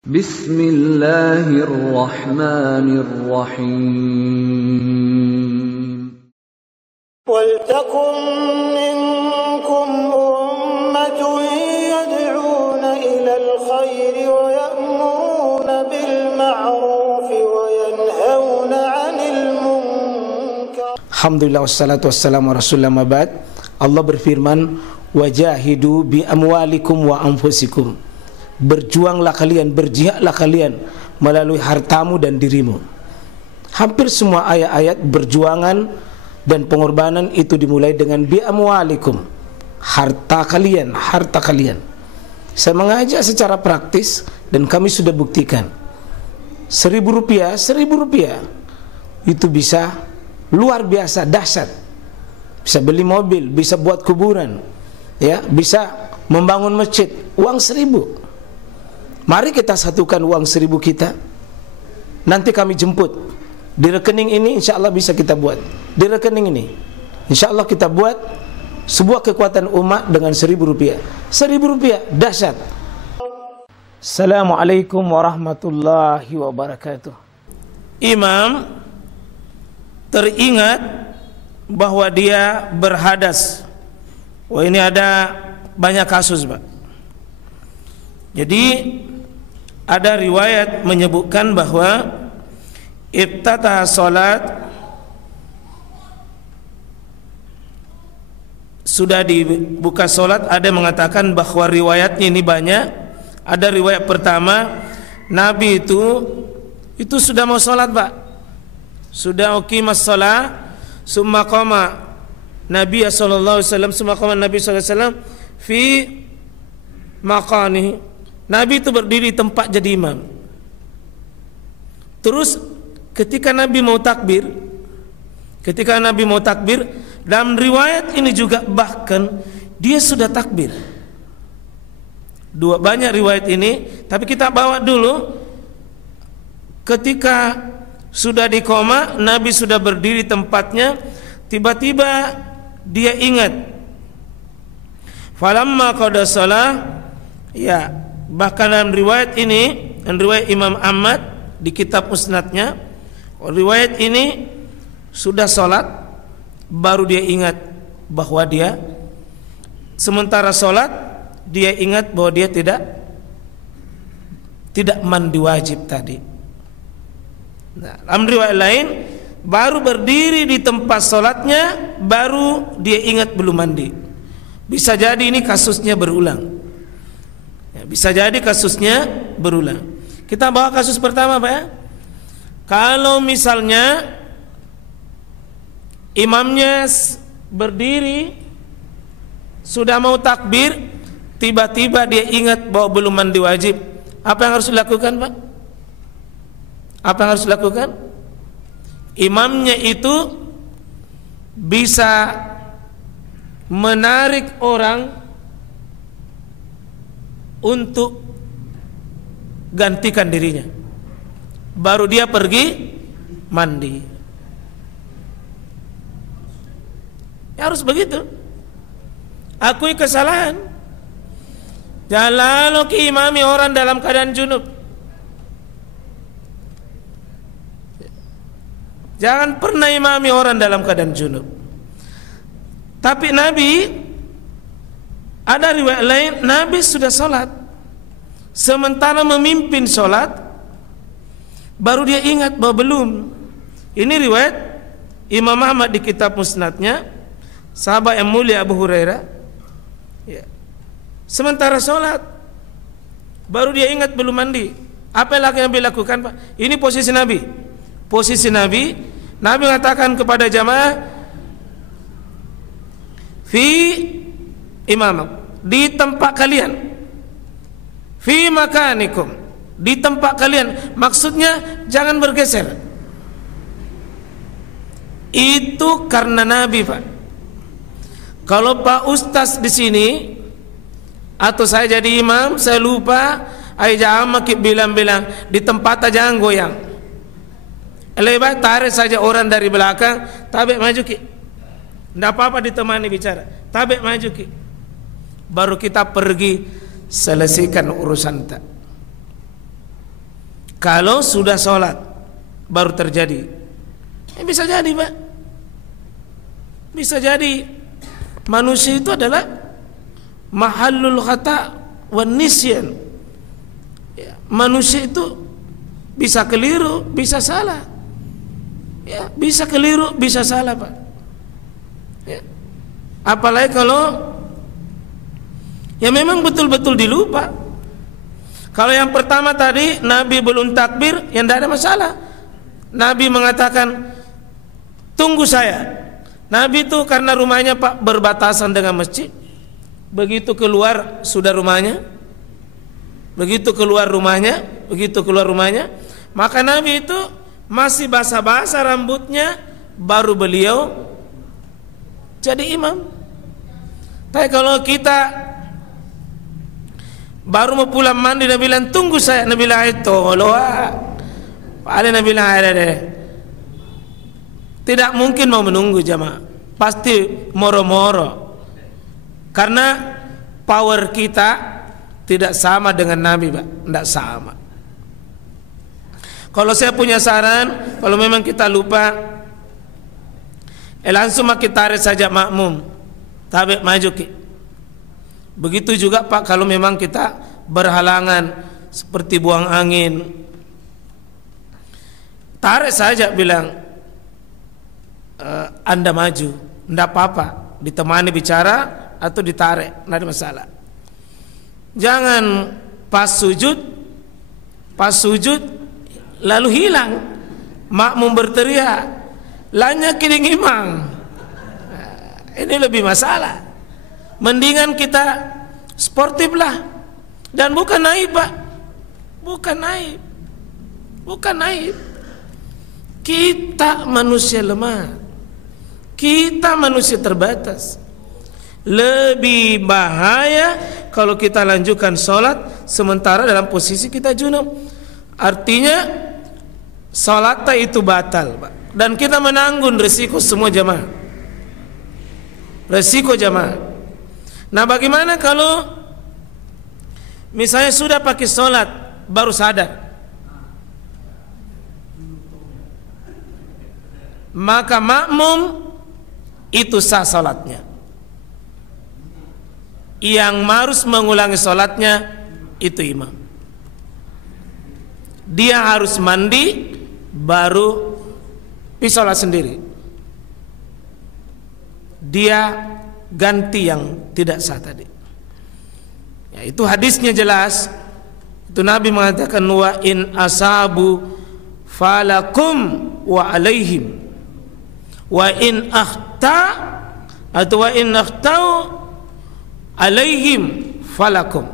Bismillahirrahmanirrahim. Waltakum minkum ummatun yad'una ilal khairi wa ya'muruna bil ma'rufi wa yanhauna 'anil munkar. Alhamdulillah wassalatu wassalamu ala rasulillah ma ba'd. Allah berfirman, wajahidu bi amwalikum wa anfusikum. Berjuanglah kalian, berjihadlah kalian melalui hartamu dan dirimu. Hampir semua ayat-ayat berjuangan dan pengorbanan itu dimulai dengan bi amwalikum, harta kalian, harta kalian. Saya mengajak secara praktis dan kami sudah buktikan. Rp1.000 itu bisa luar biasa dahsyat. Bisa beli mobil, bisa buat kuburan, ya, bisa membangun masjid. Uang 1.000. Mari kita satukan uang 1.000 kita. Nanti kami jemput di rekening ini, insya Allah bisa kita buat. Di rekening ini insya Allah kita buat sebuah kekuatan umat dengan Rp1.000. Rp1.000 dahsyat. Assalamualaikum warahmatullahi wabarakatuh. Imam teringat bahwa dia berhadas. Wah, ini ada banyak kasus, Pak. Jadi ada riwayat menyebutkan bahwa iftataha salat, sudah dibuka salat. Ada yang mengatakan bahwa riwayatnya ini banyak. Ada riwayat pertama, Nabi itu sudah mau salat, Pak. Sudah uqimas shalah, summa qama Nabi sallallahu alaihi wasallam, summa qama Nabi sallallahu alaihi wasallam fi maqani. Nabi itu berdiri tempat jadi imam. Terus ketika Nabi mau takbir, dalam riwayat ini juga bahkan dia sudah takbir. Banyak riwayat ini, tapi kita bawa dulu. Ketika sudah di qoma, Nabi sudah berdiri tempatnya, tiba-tiba dia ingat. Falamma qada shalah, ya, bahkan dalam riwayat ini, dan riwayat Imam Ahmad di kitab musnadnya, riwayat ini sudah sholat baru dia ingat bahwa dia sementara sholat dia ingat bahwa dia tidak mandi wajib tadi. Nah, dalam riwayat lain baru berdiri di tempat sholatnya baru dia ingat belum mandi. Bisa jadi ini kasusnya berulang. Ya, bisa jadi kasusnya berulang. Kita bawa kasus pertama, Pak, ya. Kalau misalnya imamnya berdiri sudah mau takbir, tiba-tiba dia ingat bahwa belum mandi wajib, apa yang harus dilakukan, Pak? Apa yang harus dilakukan? Imamnya itu bisa menarik orang untuk gantikan dirinya, baru dia pergi mandi. Ya, harus begitu. Akui kesalahan. Jangan lalu imami orang dalam keadaan junub. Jangan pernah imami orang dalam keadaan junub. Tapi Nabi, ada riwayat lain, Nabi sudah sholat, sementara memimpin sholat baru dia ingat bahwa belum. Ini riwayat Imam Ahmad di kitab musnadnya, sahabat yang mulia Abu Hurairah, ya. Sementara sholat baru dia ingat belum mandi. Apa yang Nabi lakukan, Pak? Ini posisi Nabi. Posisi Nabi mengatakan kepada jamaah, fi imam, di tempat kalian, fi makanikum, di tempat kalian. Maksudnya jangan bergeser. Itu karena Nabi, Pak. Kalau Pak Ustaz di sini atau saya jadi imam, saya lupa, ayo jangan bilang-bilang di tempat jangan goyang. Lebih tarik saja orang dari belakang, tabik maju ki. Tidak apa-apa ditemani bicara, tabik maju ki. Baru kita pergi selesaikan urusan tak. kalau sudah sholat baru terjadi. Bisa jadi Pak, bisa jadi manusia itu adalah mahallul khata' wan nisyan. Ya, manusia itu bisa keliru, bisa salah. Ya, bisa keliru, bisa salah Pak. Ya. Apalagi kalau ya memang betul-betul dilupa. Kalau yang pertama tadi Nabi belum takbir, yang tidak ada masalah. Nabi mengatakan tunggu saya. Nabi itu karena rumahnya Pak berbatasan dengan masjid. Begitu keluar sudah rumahnya. Begitu keluar rumahnya, maka Nabi itu masih basah-basah rambutnya, baru beliau jadi imam. Tapi kalau kita baru mau pulang mandi, Nabi bilang tunggu saya, Nabi bilang itu loh, Nabi bilang ada. Tidak mungkin mau menunggu jamaah, pasti moro-moro, karena power kita tidak sama dengan Nabi Pak, tidak sama. Kalau saya punya saran, kalau memang kita lupa, langsung kita tarik saja makmum, tabi maju ki. Begitu juga Pak kalau memang kita berhalangan seperti buang angin, tarik saja, bilang Anda maju, tidak apa-apa, ditemani bicara atau ditarik, tidak ada masalah. Jangan pas sujud lalu hilang, makmum berteriak lanya kiring imam. Ini lebih masalah. Mendingan kita sportif lah, dan bukan naib Pak, bukan naib. Kita manusia lemah, kita manusia terbatas. Lebih bahaya kalau kita lanjutkan sholat sementara dalam posisi kita junub. Artinya sholatnya itu batal Pak, dan kita menanggung resiko semua jamaah. Resiko jamaah. Nah, bagaimana kalau misalnya sudah pakai sholat baru sadar? Maka makmum itu sah sholatnya. Yang harus mengulangi sholatnya itu imam. Dia harus mandi baru sholat sendiri. Dia ganti yang tidak sah tadi. Ya, itu hadisnya jelas. Itu Nabi mengatakan wa in asabu falakum wa alaihim, wa in akhta atau wa in akhtau alaihim falakum.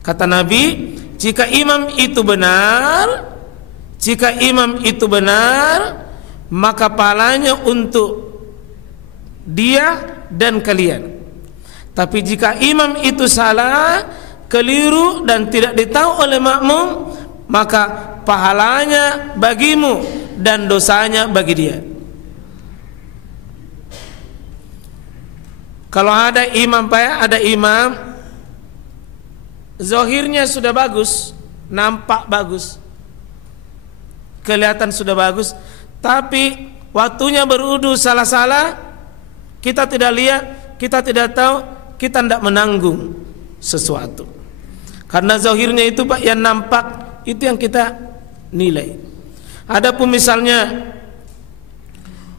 Kata Nabi, jika imam itu benar, maka pahalanya untuk dia dan kalian. Tapi jika imam itu salah, keliru dan tidak ditahu oleh makmum, maka pahalanya bagimu dan dosanya bagi dia. Kalau ada imam Pak, ada imam zahirnya sudah bagus, nampak bagus, kelihatan sudah bagus, tapi waktunya berudu salah-salah, kita tidak lihat, kita tidak tahu, kita tidak menanggung sesuatu. Karena zahirnya itu Pak, yang nampak itu yang kita nilai. Adapun misalnya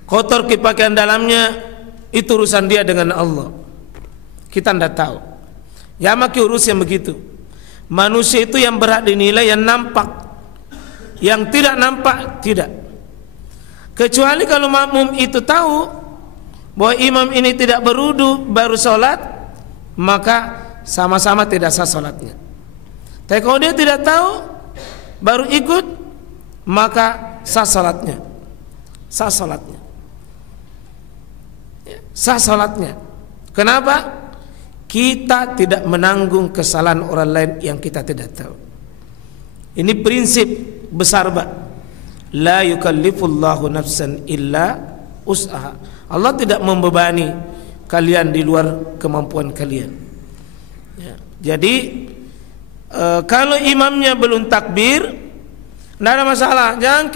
kotor pakaian dalamnya, itu urusan dia dengan Allah, kita tidak tahu. Ya maki urus yang begitu. Manusia itu yang berhak dinilai yang nampak, yang tidak nampak tidak. Kecuali kalau makmum itu tahu bahwa imam ini tidak berudu baru sholat, maka sama-sama tidak sah sholatnya. Tapi kalau dia tidak tahu baru ikut, maka sah sholatnya. Sah sholatnya. Sah sholatnya. Kenapa? Kita tidak menanggung kesalahan orang lain yang kita tidak tahu. Ini prinsip besar Pak. La yukallifullahu nafsan illa us'aha. Allah tidak membebani kalian di luar kemampuan kalian. Ya. Jadi kalau imamnya belum takbir, Tidak ada masalah. Jangan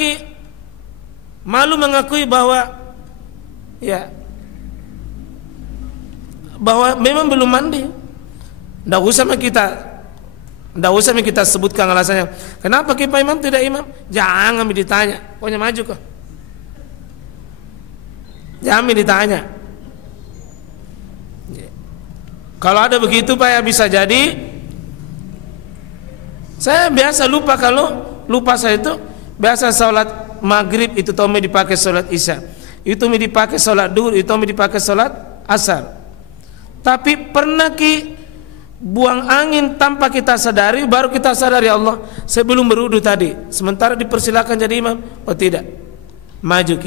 malu mengakui bahwa memang belum mandi. Tidak usah kita sebutkan alasannya. Kenapa Pak Imam tidak imam? Jangan ditanya. Pokoknya maju kok. Jangan ditanya. Kalau ada begitu Pak, ya bisa jadi saya biasa lupa. Kalau lupa saya itu biasa sholat maghrib itu Tommy dipakai sholat isya, itu Tommy dipakai sholat duhur, itu Tommy dipakai sholat asar. Tapi pernah buang angin tanpa kita sadari, baru kita sadari Allah sebelum berwudu tadi. Sementara dipersilakan jadi imam, oh tidak, maju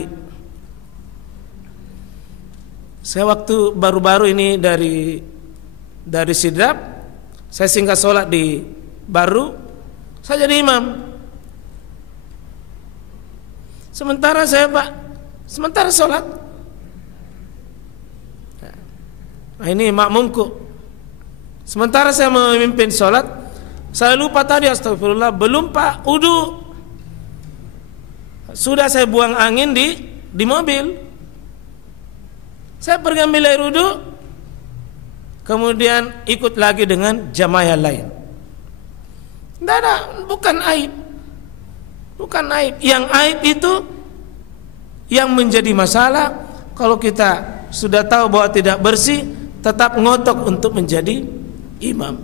Saya waktu baru-baru ini dari Sidrap, saya singgah sholat di Baru, saya jadi imam. Sementara sholat. Nah, ini makmumku. Sementara saya memimpin sholat, saya lupa tadi, astagfirullah, belum Pak wudu. Sudah saya buang angin di mobil. Saya pergi ambil air wudu, kemudian ikut lagi dengan jamaah yang lain. Tidak ada, bukan aib. Yang aib itu yang menjadi masalah kalau kita sudah tahu bahwa tidak bersih, tetap ngotot untuk menjadi imam.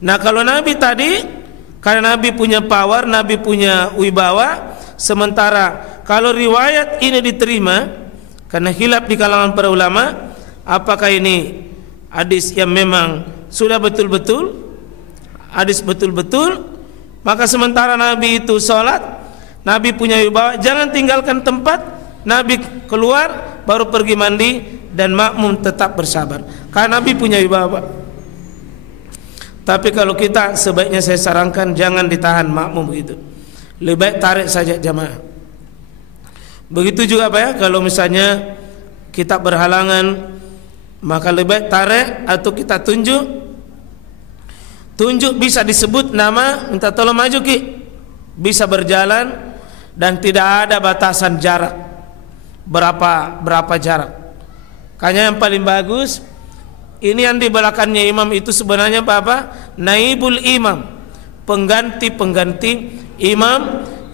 Nah, kalau Nabi tadi, karena Nabi punya power, Nabi punya wibawa, sementara kalau riwayat ini diterima karena khilaf di kalangan para ulama, apakah ini hadis yang memang sudah betul-betul, maka sementara Nabi itu sholat, Nabi punya wibawa, jangan tinggalkan tempat, Nabi keluar baru pergi mandi, dan makmum tetap bersabar karena Nabi punya wibawa. Tapi kalau kita, sebaiknya saya sarankan jangan ditahan makmum itu, lebih baik tarik saja jamaah. Begitu juga Pak ya, kalau misalnya kita berhalangan, maka lebih baik tarik atau kita tunjuk bisa disebut nama, minta tolong maju bisa berjalan dan tidak ada batasan jarak berapa jarak. Kayaknya yang paling bagus ini yang di belakangnya imam itu sebenarnya apa? Naibul imam, pengganti imam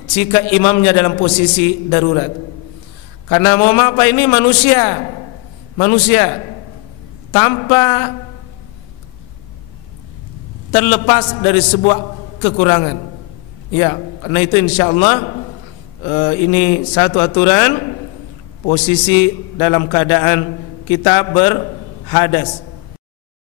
jika imamnya dalam posisi darurat. Karena mohon maaf Pak, ini manusia tanpa terlepas dari sebuah kekurangan. Ya, karena itu insyaallah ini satu aturan posisi dalam keadaan kita berhadas.